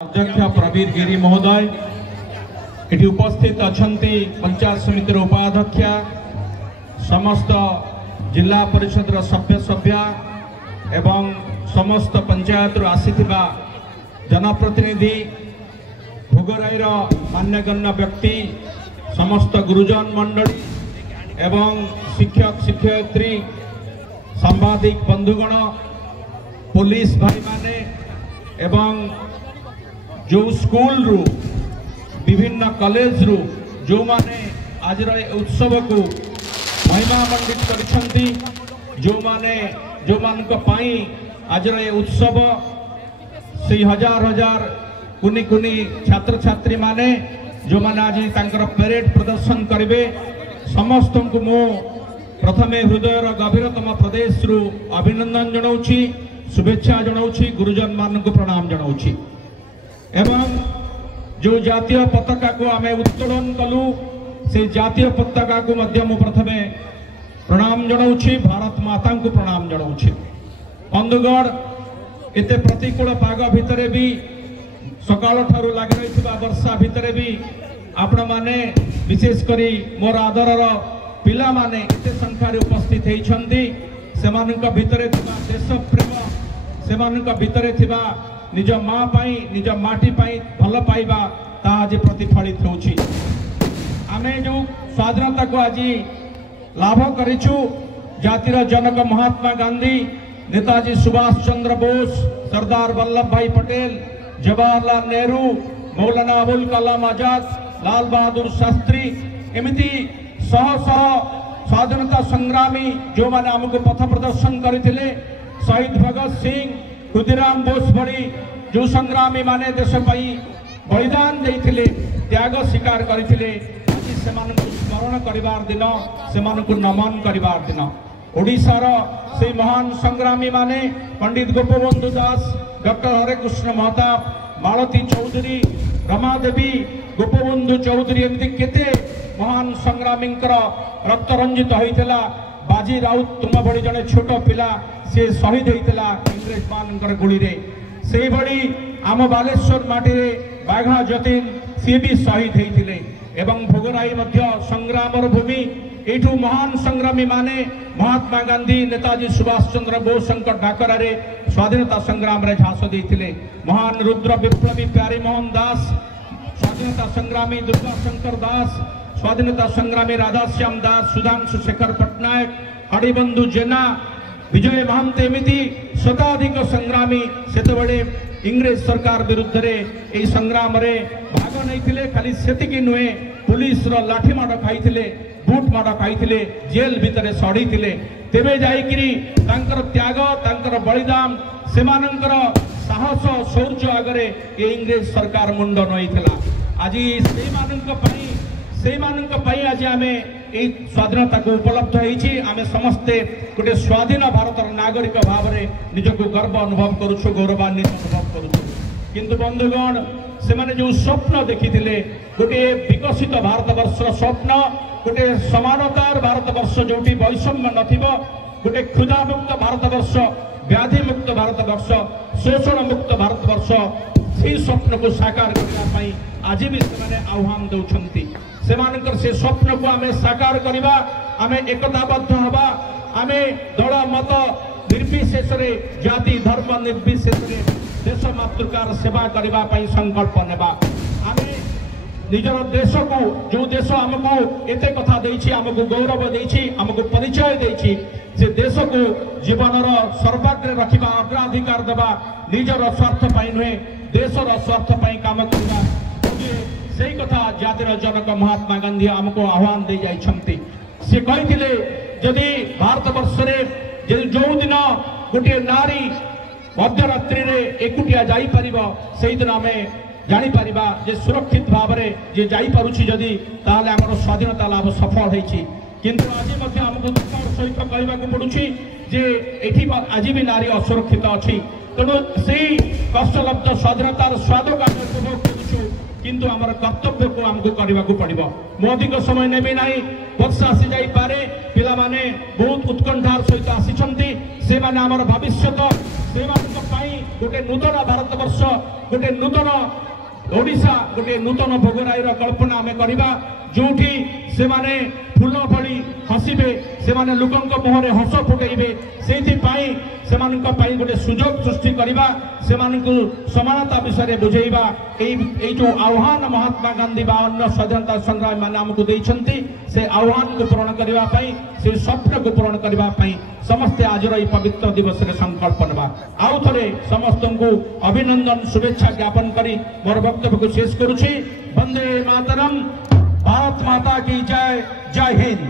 अध्यक्ष प्रवीर गिरी महोदय ये उपस्थित अच्छा पंचायत समिति उपाध्यक्ष समस्त जिला परिषद सभ्य सभ्या एवं समस्त पंचायत आसीथिबा जनप्रतिनिधि भोगराईर मान्यगण्य व्यक्ति समस्त गुरुजन मंडली एवं शिक्षक शिक्षयित्री सांबादिक बंधुगण पुलिस भाई माने एवं जो स्कूल रु विभिन्न कॉलेज रु जो माने आज उत्सव को महिमा मंडित करछंती जो माने जो मान को पाई आज उत्सव से हजार हजार कुनी कुनी छात्र छात्री माने जो माने आज तांकर परेड प्रदर्शन करिवे समस्त को मो प्रथमे हृदयर गभीरतम प्रदेश रु अभिनंदन जनाउछि शुभेच्छा जनाउछि गुरुजन मान को प्रणाम जनाउछि एवं जो जातीय पताका को आमे उत्तोलन कलु से जातीय पताका को मध्यम प्रथमे प्रणाम जनाउछि भारत माता को प्रणाम जनाउछि बंधुगण एते प्रतिकूल पाग भितरे भी सकाल ठारू लागि रहिथिबा वर्षा भितरे भी आपण माने विशेष करी मोर आदरर पिला माने एते संख्या रे उपस्थित हेइछन्ती सेमानक भितरे थिबा देश प्रेम सेमानक भितरे थिबा निज माँ पाई निज माटी पाई भल पाइबा ता आज प्रतिफलित होउछि आमे जो स्वाधीनता को आज लाभ करिछु जातिर जनक महात्मा गांधी नेताजी सुभाष चंद्र बोस सरदार वल्लभ भाई पटेल जवाहरलाल नेहरू मौलाना अबुल कलाम आजाद लाल बहादुर शास्त्री एमिति शह शह स्वाधीनता संग्रामी जो माने हमको पथ प्रदर्शन करथिले शहीद भगत सिंह खुदीराम बोस भरी जो संग्रामी माने देश पाई बलिदान देइथिले त्याग स्वीकार करथिले आज सेमानकु स्मरण करिवार दिन सेमानकु नमन करिवार दिन ओडिशार से महान संग्रामी माने पंडित गोपबंधु दास डॉक्टर हरेकृष्ण महताब मालती चौधरी रमादेवी गोपबंधु चौधरी एमती केते महान संग्रामी रक्त रंजित होइतला बाजी राउत तुम भली जने छोट पिला से शहीद होइतला इंग्रेज मानकर गुली रे सेही भली आम बालेश्वर माटी रे बाघा जतीन सी भी शहीद होइतिले एवं भोगराई मध्य संग्रामर भूमि एठू महान संग्रामी माने महात्मा गांधी नेताजी सुभाष चंद्र बोस डाकरा रे स्वाधीनता संग्राम रे झांस देइतिले महान रुद्र विप्लवी प्यारी मोहन दास स्वाधीनता संग्रामी दुर्गा शंकर दास स्वाधीनता संग्रामी राधाश्याम दास सुधांशु शेखर पट्टनायक हरिबंधु जेना विजय महांत एमिति शताधिक संग्रामी सेतबेले इंग्रेज सरकार विरुद्ध रे एई संग्राम रे भाग नैथिले खाली सेतिकी नुहे पुलिस रो लाठी माड खाइथिले बूट माड खाइथिले जेल भितरे सड़ीथिले तेबे जाईकिरी तांकर त्याग तांकर बलिदान सेमानंकर साहस शौर्य आगरे ए इंग्रेज सरकार मुंड नइथिला आज सेमानंक पई आज आमे ए स्वाधीनता को उपलब्ध होइछि आमे समस्ते गोटे स्वाधीन भारतर नागरिक भाव रे निजको गर्व अनुभव करूछु गौरवान्वित अनुभव करूछु किंतु बंधुगण से माने जो स्वप्न देखिथिले गोटे विकसित भारतवर्षर स्वप्न गोटे समानतार भारतवर्ष जोटी वैषम्य नथिबो गोटे क्षुधा मुक्त भारतवर्ष व्याधि मुक्त भारतवर्ष शोषण मुक्त भारतवर्ष से स्वप्न को साकार करबा पई आज भी से आह्वान दउछंती सेमानकर से स्वप्न को आमे साकार करिबा आमे एकताबद्ध हबा आमे दल मत निर्विशेष रे जाति धर्म निर्विशेष रे देश मातृकार सेवा करिबा पई संकल्प नेबा आमे निजर देश को जो देश हमको एते कथा देछि हमको गौरव देछि हमको परिचय देछि से देश को जीवनर सर्वाग्रे रखिबा अग्राधिकार देबा निजर स्वार्थ पई नुहे देशर स्वार्थ पई काम करिबा से कथा जातिर जनक महात्मा गांधी हमको आह्वान दे जाइछंती से कहिथिले यदि भारतवर्ष रे जो दिन गोटे नारी मध्यरात्रि रे एकुटिया जाई परिबो सेही दिन हमें जानी परिबा जे सुरक्षित भाव रे जे जाई परुछि जदी ताले हमर स्वाधीनता लाभ सफल हेछि किंतु आज मध्य हमको दुःखर सहित कहबा को पडुछि जे एठी आज भी नारी असुरक्षित अछि तेणु सेही कष्टलब्ध स्वाधीनतार स्वाद का उपभोग करुछु किंतु आमर कर्तव्य को हमको करने को पड़ो मो अधिक समय नेबी ना वर्षा आसी जाई पारे पिला माने बहुत उत्कंठार सहित आसिछंती से माने हमर भविष्यत से मानक पई गोटे नूतन भारत वर्ष गोटे नूतन ओडिशा गोटे नूतन भोगराईर कल्पना आमे करिबा जोठी से माने फूल भली हसिबे से माने लोकंक मुहरे हस फुटेइबे सेति पई से मानक पई गोटे सुजोग सृष्टि करिबा से मानकु समानता विषय बुझेइबा एई जो आह्वान महात्मा गांधी बा अन्य स्वाधीनता संग्राम माने हमकु दैछंती से आह्वान को पूर्ण करबा पई से स्वप्न को पूर्ण करबा पई समस्त आज रही पवित्र दिवस रे संकल्प नबा आउ थरे समस्त को अभिनंदन शुभेच्छा ज्ञापन करी मोर वक्तव्य को शेष करूछी। वंदे मातरम। भारत माता की जय। जय हिंद।